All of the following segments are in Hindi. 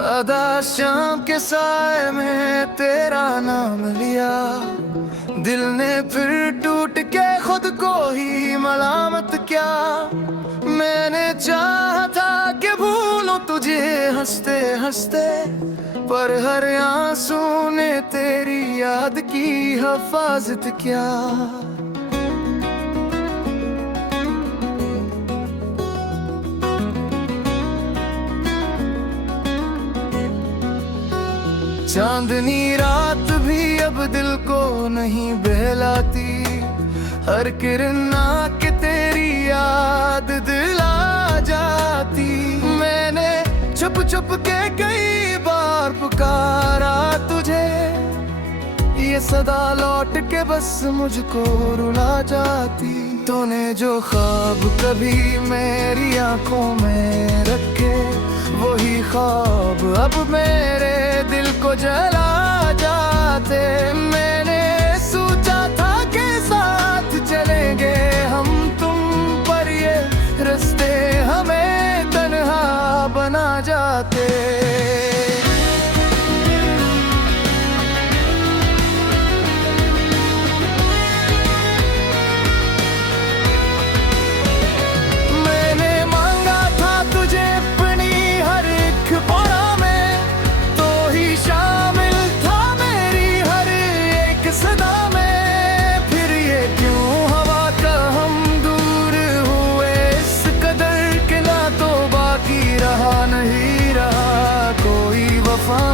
अदा शाम के साए में तेरा नाम लिया, दिल ने फिर टूट के खुद को ही मलामत किया। मैंने चाहा था कि भूलूं तुझे हंसते हंसते, पर हर आंसू ने तेरी याद की हिफाजत किया। चांदनी रात भी अब दिल को नहीं बहलाती, हर किरण आके तेरी याद दिला जाती। मैंने छुप छुप के कई बार पुकारा तुझे, ये सदा लौट के बस मुझको रुला जाती। तूने जो ख्वाब कभी मेरी आंखों में रखे, वही ख्वाब अब मेरे दिल को जला जाते। मैंने सोचा था कि साथ चलेंगे हम तुम, पर ये रास्ते हमें तन्हा बना जाते।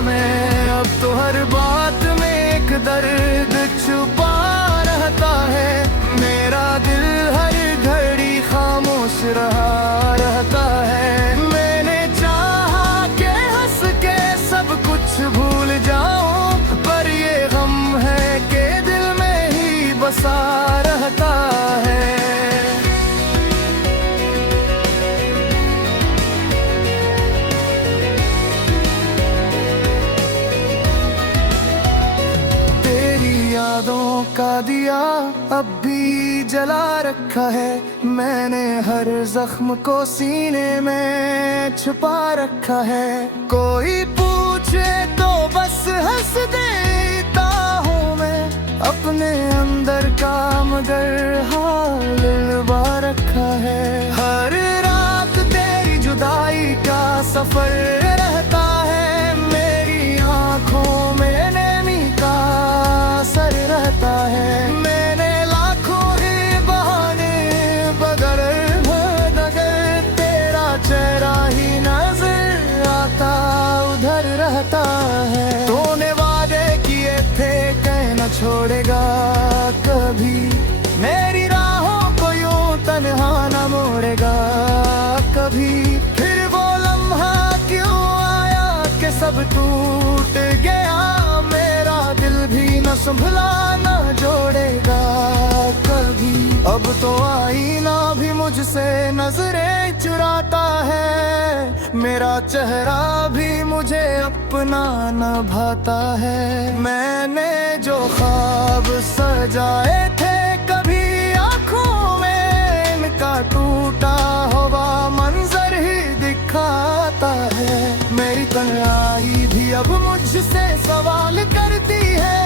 में अब तो हर बात में एक दर्द छुपा रहता है। मेरा दिल हर घड़ी खामोश रहा रहता है। मैंने चाहा कि हंस के सब कुछ भूल जाऊं, पर ये गम है कि दिल में ही बसा रहता है। यादों का दिया अब भी जला रखा है, मैंने हर जख्म को सीने में छुपा रखा है। कोई पूछे तो बस हंस देता हूँ मैं अपने अंदर का, मगर हाल लुभा रखा है। हर रात तेरी जुदाई का सफर रहता है, मेरी आंखों में रहता है। मैंने लाखों ही बहाने बगैर नगर, तेरा चेहरा ही नजर आता उधर रहता है। तूने वादे किए थे कह न छोड़ेगा कभी, मेरी राहों को यूं तन्हा न मोड़ेगा कभी। फिर वो लम्हा क्यों आया कि सब टूट गया, दिल भी न संभला न जोड़ेगा कभी। अब तो आईना भी मुझसे नजरें चुराता है, मेरा चेहरा भी मुझे अपना न भाता है। मैंने जो ख्वाब सजाए थे कभी आँखों में, इनका टूटा हुआ मंजर ही दिखाता है। मेरी तन्हाई भी अब मुझसे सवाल करती है,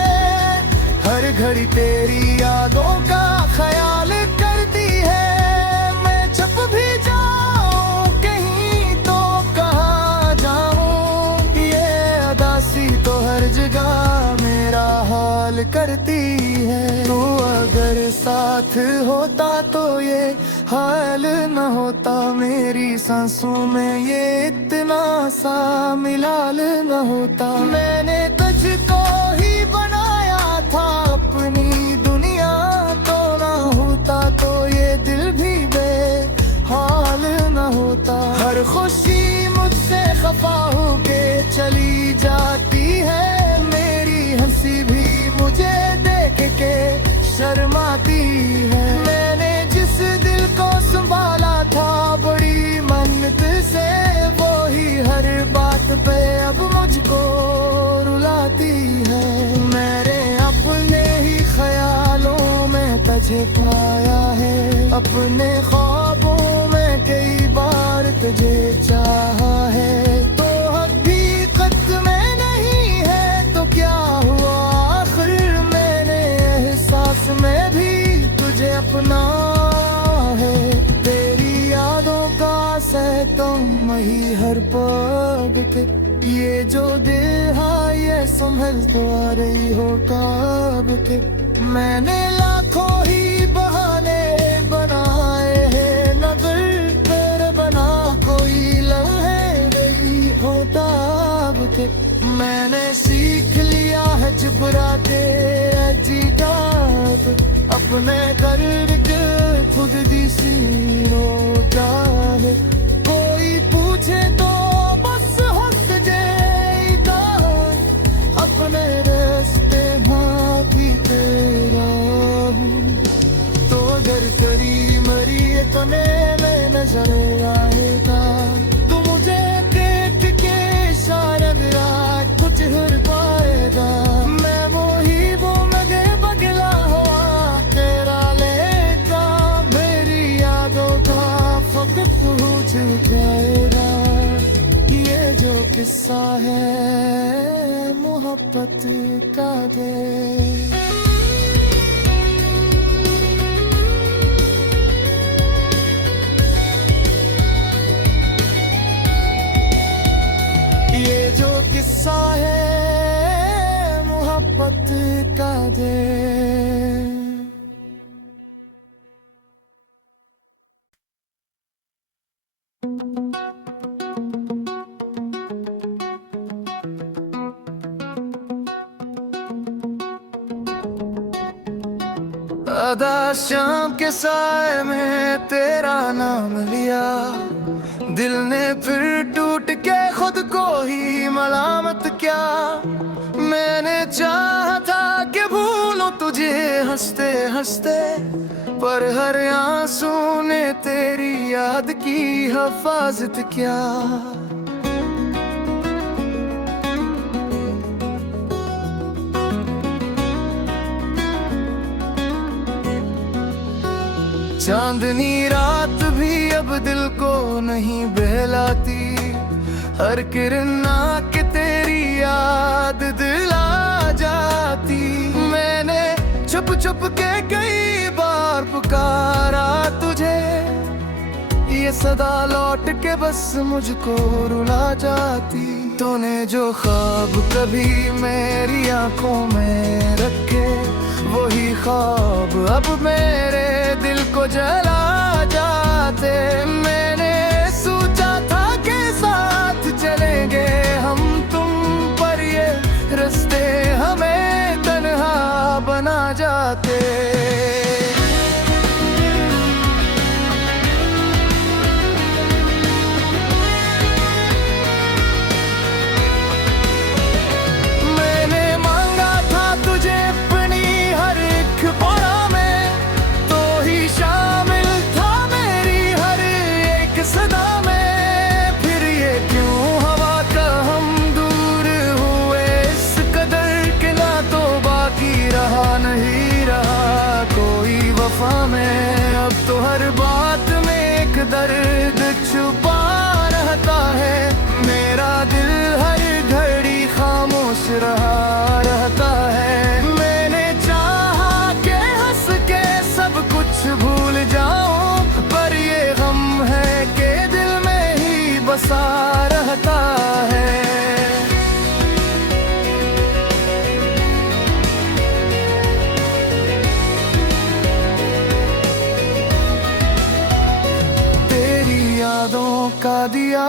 हर घड़ी तेरी यादों का ख्याल करती है। मैं छुप भी जाऊं कहीं तो कहाँ जाऊं, ये अदासी तो हर जगह मेरा हाल करती है। तू अगर साथ होता तो ये हाल न होता, मेरी सांसों में ये इतना सा मिलाल न होता। मैंने तुझको ही बनाया था अपनी दुनिया, तो ना होता तो ये दिल भी बेहाल न होता। हर खुशी मुझसे खफा होके चली जाती है, मेरी हंसी भी मुझे देख के शर्माती है। मैंने जिस दिल को संभाला था बड़ी मन्नत से, वो ही हर बात पे अब मुझको रुलाती है। मेरे अपने ही ख्यालों में तुझे पाया है, अपने ख्वाबों में कई बार तुझे चाहा है। तो अब भी ही हर पग के। ये जो दिल है ये संभल तो आ रही हो कब के। मैंने लाखों ही बहाने बनाए हैं नजर पर बना कोई लम्हे नहीं होता अब के। मैंने सीख लिया है चुपराते जीता अपने करके खुद दी सी होता है। कोई पूछे तो बस हंस जाएगा अपने रास्ते माफी तेरा हूँ। तो अगर करी मरी तो नैने नजर आएगा तो मुझे देख के शायद रात कुछ हर पाएगा। मैं वो मगे बगला हुआ तेरा लेगा मेरी यादों का फकत पूछ जाएगा। ये जो किस्सा है मोहब्बत का दे। ये जो किस्सा है मोहब्बत का दे। आधा शाम के साए में तेरा नाम लिया दिल ने फिर टूट के खुद को ही मलामत किया। मैंने चाहा था कि भूलूं तुझे हंसते हंसते पर हर आंसू ने तेरी याद की हिफाजत किया। चांदनी रात भी अब दिल को नहीं बहलाती हर किरण के तेरी याद दिला जाती। मैंने छुप छुप के कई बार पुकारा तुझे ये सदा लौट के बस मुझको रुला जाती। तूने जो ख्वाब कभी मेरी आंखों में रखे वही ख्वाब अब मेरे दिल को जला जाते। मैंने सोचा था कि साथ चलेंगे हम तुम पर ये रास्ते हमें तन्हा बना जाते। में अब तो हर बात में एक दर्द छुपा रहता है। मेरा दिल हर घड़ी खामोश रहा रहता है। मैंने चाहा कि हंस के सब कुछ भूल जाऊं पर ये गम है कि दिल में ही बसा रहता है। का दिया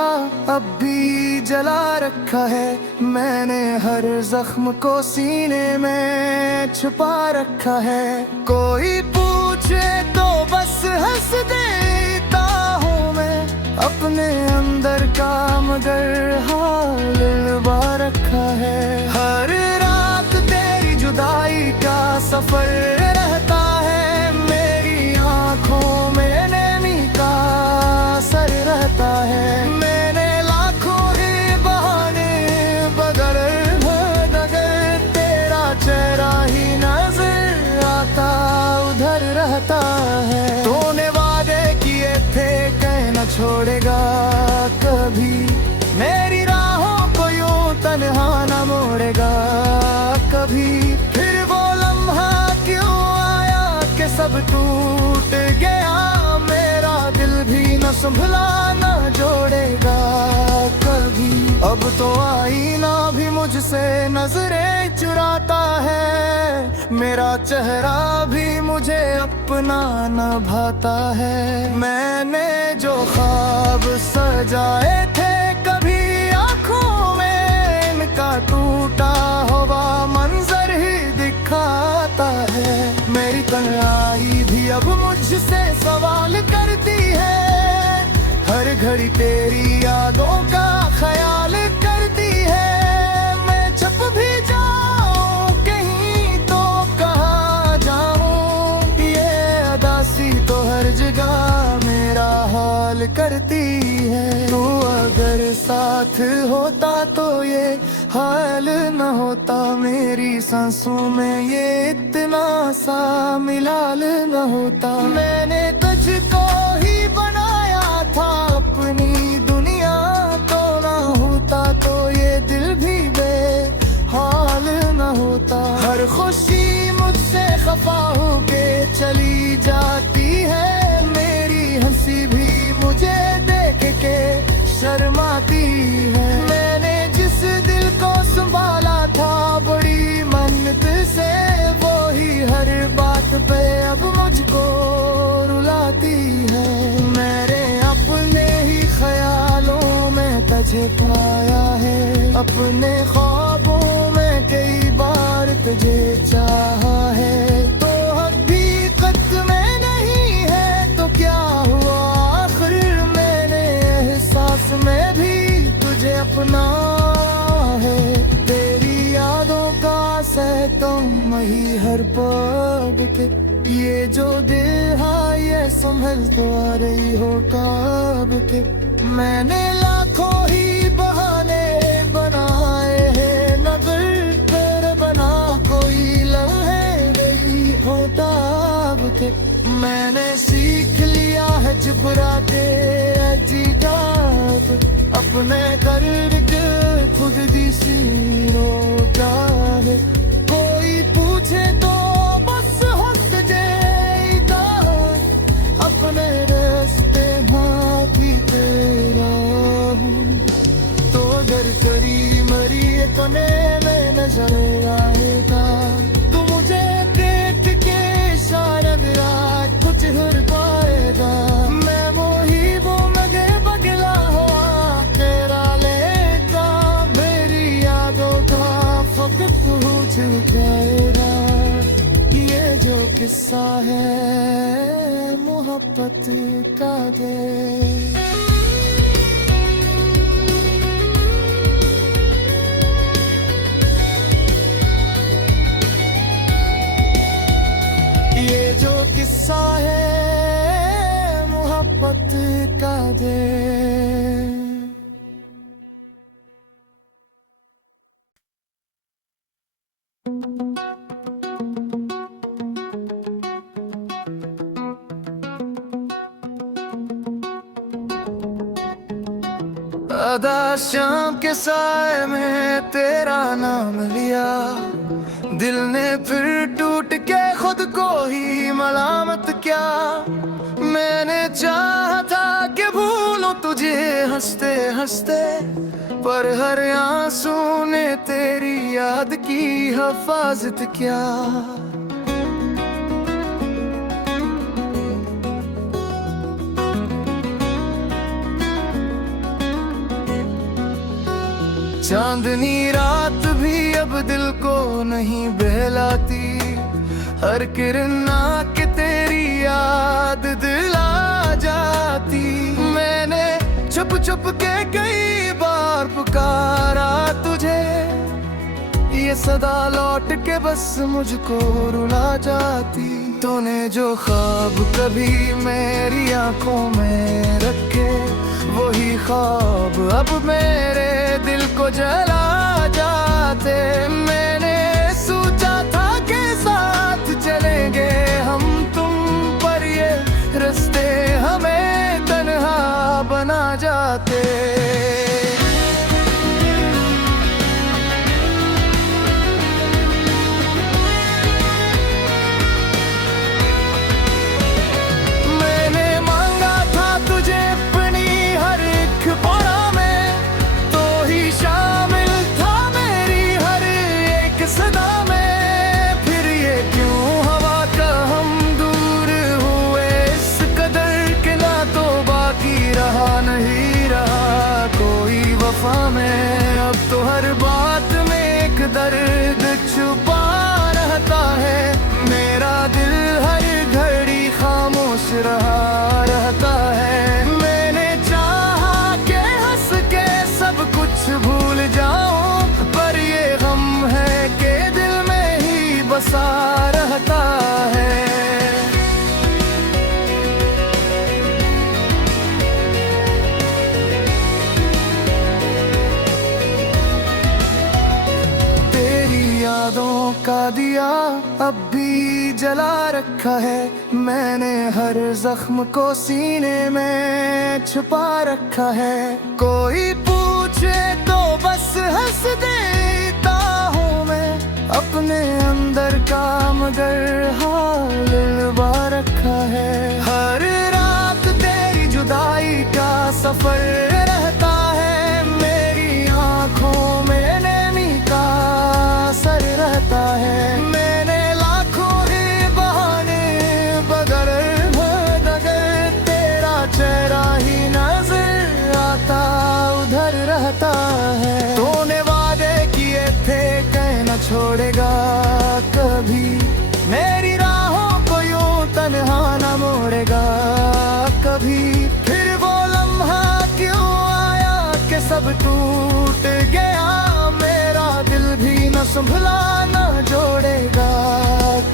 अब भी जला रखा है। मैंने हर जख्म को सीने में छुपा रखा है। कोई पूछे तो बस हंस देता हूँ मैं अपने अंदर का मगर हाल लुबा रखा है। हर रात तेरी जुदाई का सफर रहता है। मेरी आंखों में नैनी का असर रहता है। मैंने लाखों ही बहाने बगैर नगर तेरा चेहरा ही नजर आता उधर रहता है। तूने वादे किए थे कहना छोड़ेगा कभी मेरी राहों को यूं तन्हा न मोड़ेगा कभी। फिर वो लम्हा क्यों आया कि सब टूट गया। मेरा दिल भी न संभला न जोड़ेगा। आएगा कभी। अब तो आईना भी मुझसे नजरें चुराता है, मेरा चेहरा भी मुझे अपना न भाता है। मैंने जो ख्वाब सजाए थे कभी आँखों में, इनका टूटा हुआ मंजर ही दिखाता है। मेरी तन्हाई भी अब मुझसे सवाल करती है, हर घड़ी तेरी यादों का ख्याल करती है। मैं छुप भी जाऊं कहीं तो कहाँ जाऊं, ये अदासी तो हर जगह मेरा हाल करती है। तू अगर साथ होता तो ये हाल न होता, मेरी सांसों में ये इतना सा मिलाल न होता। मैंने तुझको ही बनाया था अपनी दुनिया, तो ना होता तो ये दिल भी बेहाल न होता। हर खुशी मुझसे खफा होके चली जाती है, मेरी हंसी भी मुझे देख के शर्माती है। मैंने जिस दिल को संभाला था बड़ी मन्नत से, वो ही हर बात पे अब मुझको रुलाती है। मेरे अपने ही ख्यालों में तुझे पाया है, अपने ख्वाबों में कई बार तुझे चाहा है। तो हकीकत में नहीं है तो क्या हुआ, आखिर मैंने एहसास में भी तुझे अपना है। तेरी यादों का सहतम ही हर पग के, ये जो दिल है ये संभल तो आ रही हो कब के। मैंने लाखों ही बहाने बनाए हैं, नगर तेरे बना कोई लम्हे नहीं होता अब के। मैंने सीख लिया है चुपरा के जीता, अपने करके खुद दी सीरोता है। कोई पूछे तो बस हंस देता, अपने रास्ते माफी तेरा हूँ। तो अगर करी मरी तो में नजर आएगा, तू मुझे देख के शायद रात कुछ हर पाएगा। मैं वो मगे बगला हुआ तेरा लेता, मेरी यादों का फकत पूछ जाएगा। ये जो किस्सा है मोहब्बत का दे। ये जो किस्सा है मोहब्बत का दे। आधा शाम के साए में तेरा नाम लिया, दिल ने फिर टूट के खुद को ही मलामत किया। मैंने चाहा था कि भूलूं तुझे हंसते हंसते, पर हर आंसू ने तेरी याद की हिफाजत किया। चांदनी रात भी अब दिल को नहीं बहलाती, हर किरण आके तेरी याद दिला जाती। मैंने छुप छुप के कई बार पुकारा तुझे, ये सदा लौट के बस मुझको रुला जाती। तूने जो ख्वाब कभी मेरी आंखों में रखे, वही ख्वाब अब मेरे दिल को जला जाते। मैंने सोचा था कि साथ चलेंगे हम तुम, पर ये रास्ते हमें तन्हा बना जाते। मैंने मांगा था तुझे अपनी हर एक पड़ा, सा रहता है। यादों का दिया अब भी जला रखा है मैंने, हर जख्म को सीने में छुपा रखा है। कोई पूछे तो बस हंस देता हूँ मैं अपने अंदर का, मगर हाल लुबा रखा है। हर रात तेरी जुदाई का सफर रहता है, मेरी आंखों में सर रहता है। मैंने लाखों ही बहाने बगैर तेरा चेहरा ही नजर आता उधर रहता है। तूने वादे किए थे कहना छोड़ेगा कभी, मेरी राहों को यूं तन्हा न मोड़ेगा कभी। फिर वो लम्हा क्यों आया कि सब टूट गया, मेरा दिल भी न संभला न जोड़ेगा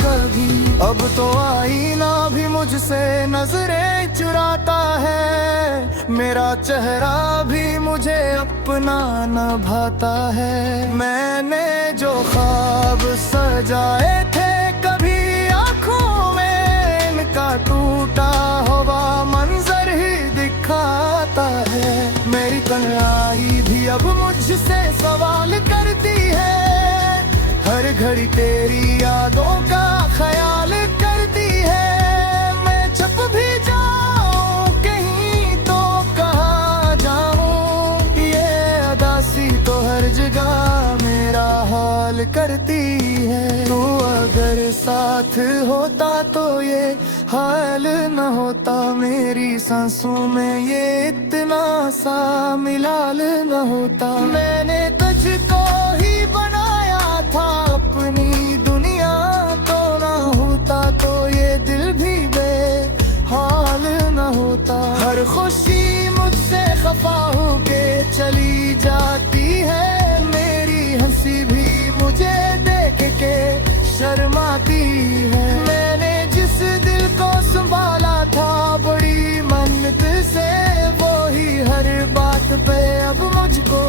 कभी। अब तो आईना भी मुझसे नजरें चुराता है, मेरा चेहरा भी मुझे अपना न भाता है। मैंने जो ख्वाब सजाए थे कभी आँखों में, इनका टूटा हुआ मंजर ही दिखाता है। मेरी तन्हाई भी अब मुझसे सवाल करती है, हर घड़ी तेरी यादों का ख्याल करती है। मैं छुप भी जाऊं कहीं तो कहाँ जाऊं, ये अदासी तो हर जगह मेरा हाल करती है। तू अगर साथ होता तो ये हाल न होता, मेरी सांसों में ये इतना सा मिलाल न होता। मैंने तुझको ही बनाया था अपनी दुनिया, तो ना होता तो ये दिल भी बेहाल न होता। हर खुशी मुझसे खफा होके चली जाती है, मेरी हंसी भी मुझे देख के शर्माती है। मैंने जिस दिल को संभाला था बड़ी मन्नत से, वो ही हर बात पे अब मुझको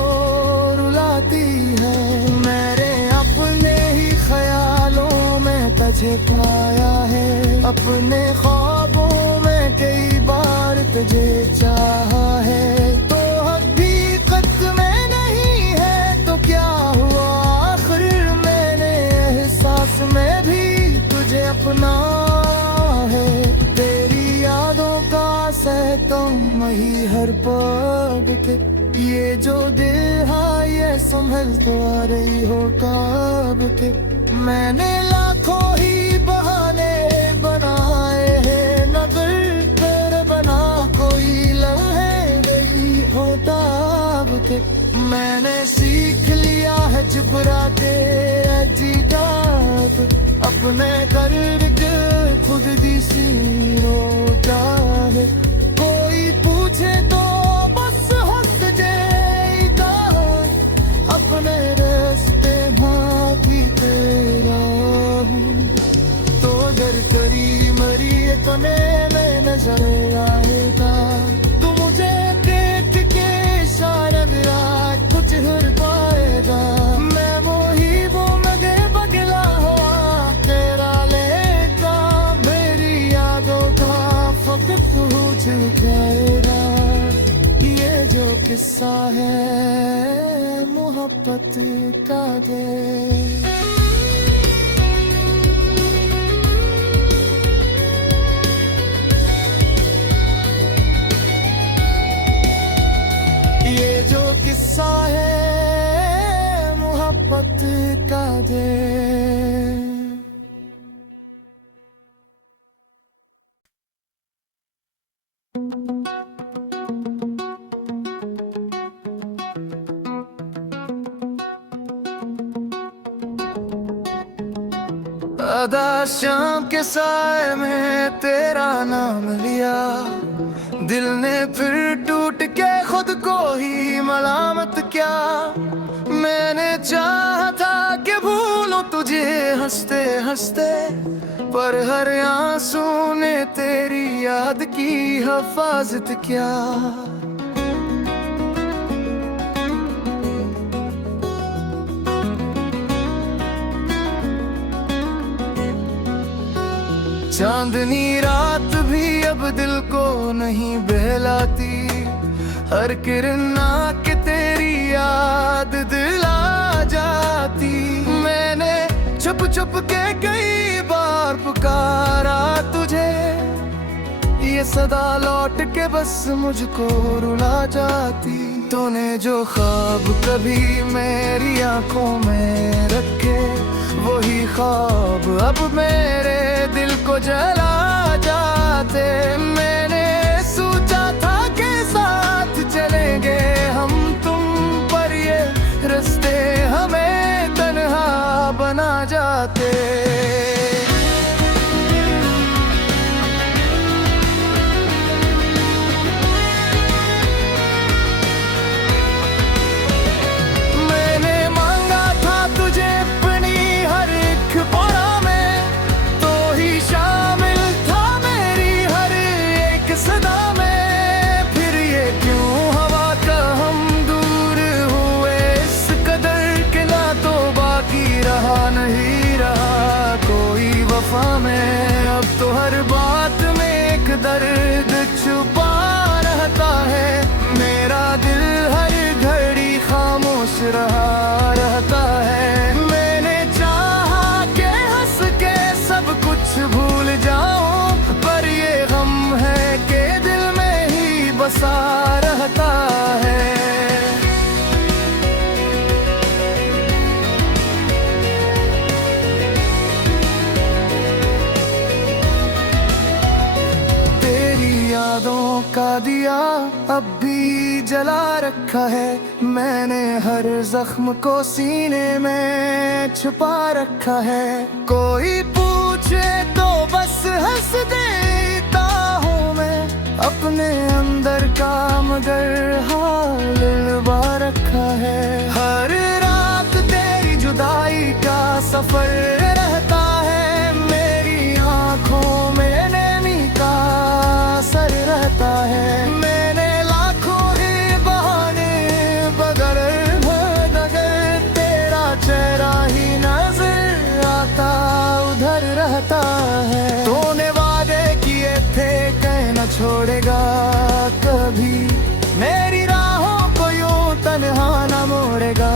रुलाती है। मेरे अपने ही ख्यालों में तुझे पाया है, अपने ख्वाबों में कई बार तुझे चाहा है। तो हकीकत में नहीं है तो क्या हुआ आखिर, मैंने एहसास में भी तुझे अपना है। तेरी यादों का सहतम ही हर पग के, ये जो दिल है ये संभल तो आ रही हो कब के। मैंने लाखों ही बहाने बनाए हैं, नगर तेरे बना कोई लम्हे नहीं होता अब के। मैंने सीख लिया है चुप के जीता, अपने करके खुद दी सी रोता है। कोई पूछे तो बस हंस जाएगा, अपने रास्ते भागी तेरा हूँ। तो अगर करी मरी तो में नजर आएगा, तू मुझे देख के शायद रात कुछ हर पाएगा। मैं वो मगे बगला हुआ तेरा लेता, मेरी यादों का फकत पूछ गएगा। ये जो किस्सा है मोहब्बत का दे, ये जो किस्सा है मोहब्बत का दे। आधा शाम के साए में तेरा नाम लिया, दिल ने फिर टूट के खुद को ही मलामत किया। मैंने चाहा था कि भूलूं तो तुझे हंसते हंसते, पर हर आंसू ने तेरी याद की हिफाजत क्या। चांदनी रात भी अब दिल को नहीं बहलाती, हर किरण आके तेरी याद दिला जाती। मैंने छुप छुप के कई बार पुकारा तुझे, ये सदा लौट के बस मुझको रुला जाती। तूने जो ख्वाब कभी मेरी आंखों में रखे, वही ख्वाब अब मेरे दिल को जला जाते। मैंने सोचा था कि साथ चलेंगे हम तुम, पर ये रास्ते हमें तन्हा बना जाते। अब तो हर बात में एक दर्द छुपा रहता है, मेरा दिल हर घड़ी खामोश रहा रहता है। मैंने चाहा कि हंस के सब कुछ भूल जाऊं, पर ये गम है कि दिल में ही बसा रहता है। यादों का दिया अब भी जला रखा है, मैंने हर जख्म को सीने में छुपा रखा है। कोई पूछे तो बस हंस देता हूँ मैं अपने अंदर का, मगर हाल लुभा रखा है। हर रात तेरी जुदाई का सफर रहता है, मेरी आंखों में नैनी का असर रहता है। मैंने लाखों ही बहाने बगैर मगर तेरा चेहरा ही नजर आता उधर रहता है। तूने वादे किए थे कहना छोड़ेगा कभी, मेरी राहों को यूं तन्हा न मोड़ेगा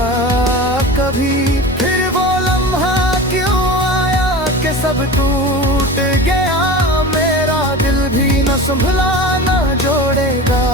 कभी। फिर वो लम्हा क्यों आया कि सब टूट गया, मेरा दिल भी न संभला न जोड़ेगा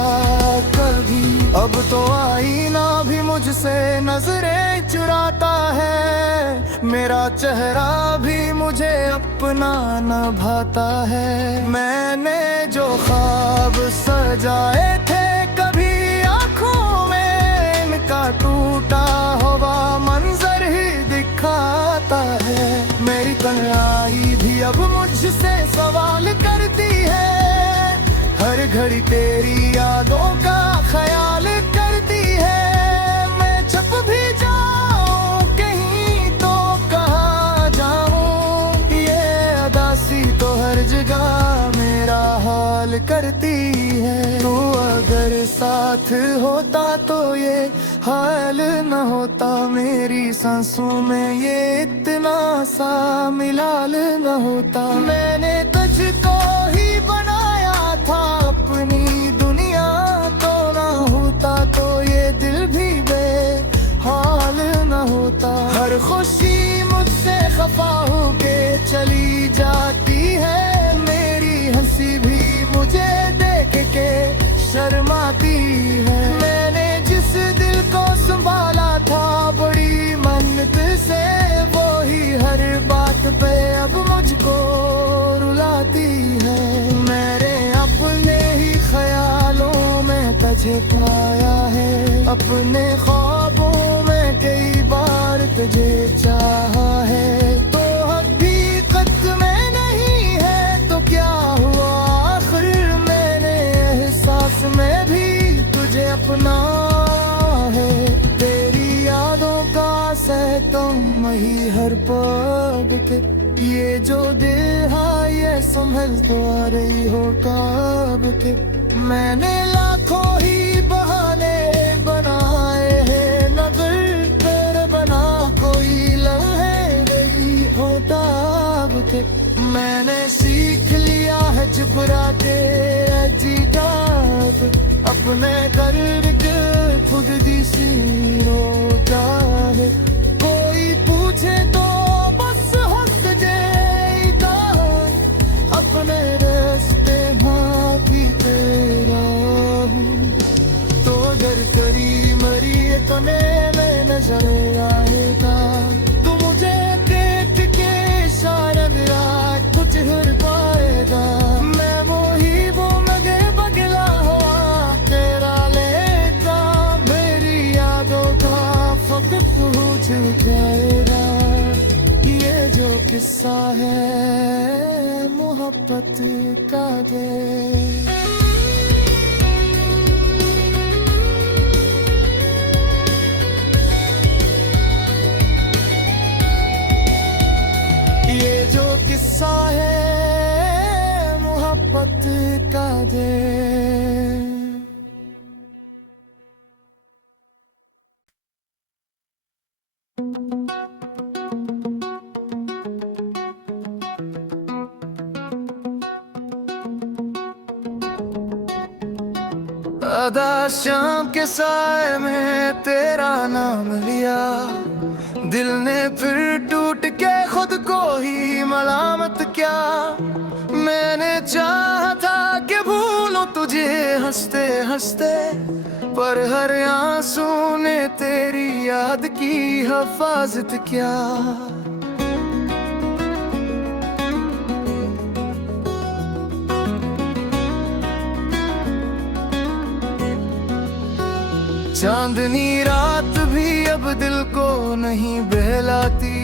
कभी। अब तो आईना भी मुझसे नजरें चुराता है, मेरा चेहरा भी मुझे अपना न भाता है। मैंने जो ख्वाब सजाए थे कभी आँखों में, इनका टूटा हुआ मंजर ही दिखाता है। मेरी तन्हाई भी अब मुझसे सवाल करती है, हर घड़ी तेरी यादों का ख्याल करती है। मैं छुप भी जाऊं कहीं तो कहाँ जाऊं, ये अदासी तो हर जगह मेरा हाल करती है। तू अगर साथ होता तो ये हाल न होता, मेरी सांसों में ये इतना सा मिलाल न होता। मैंने तुझको ही बनाया था अपनी दुनिया, तो ना होता तो ये दिल भी बेहाल न होता। हर खुशी मुझसे खफा होके चली जाती है, मेरी हंसी भी मुझे देख के शर्माती है। मैंने जिस दिल को संभाला था बड़ी मन्नत से, वो ही हर बात पे अब मुझको रुलाती है। मेरे अपने ही ख्यालों में तुझे पाया है, अपने ख्वाबों में कई बार तुझे चाहा है। तो हकीकत में नहीं है तो क्या हुआ, आखिर मैंने एहसास में भी तुझे अपना है। तेरी यादों का सहतम ही हर पल ख्वाब थे। ये जो दिल है ये संभल तो आ रही हो कब थे। मैंने लाखों ही बहाने बनाए हैं नजर तेरे बना कोई लम्हे नहीं होता अब थे। मैंने सीख लिया है चुप के जीता अपने करके खुद दी सी रोता है। कोई पूछे तो बस हंस जाएगा अपने रास्ते बाकी तेरा हूँ। तो अगर करी मरी तने में नजर आएगा तू मुझे देख के शायद रात कुछ हर पाएगा। मैं वो मगे बगला हुआ तेरा लेता मेरी यादों का फकत पूछ जाएगा। ये जो किस्सा है मोहब्बत का है। ये जो किस्सा है मोहब्बत का दे। आधा शाम के साए में तेरा नाम लिया दिल ने फिर टूट के खुद को ही मलामत किया। मैंने चाहा था कि भूलूं तुझे हंसते हंसते पर हर आंसू ने तेरी याद की हिफाजत किया। चांदनी रात भी अब दिल को नहीं बहलाती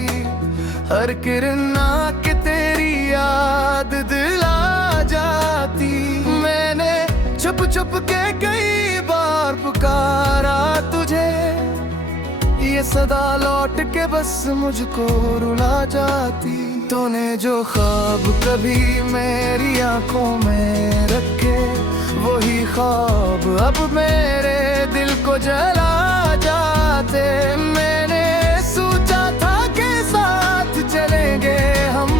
हर किरण आके तेरी याद दिला जाती। मैंने छुप छुप के कई बार पुकारा तुझे ये सदा लौट के बस मुझको रुला जाती। तूने जो ख्वाब कभी मेरी आंखों में रखे वही ख्वाब अब मेरे दिल को जला जाते। मैंने सोचा था कि साथ चलेंगे हम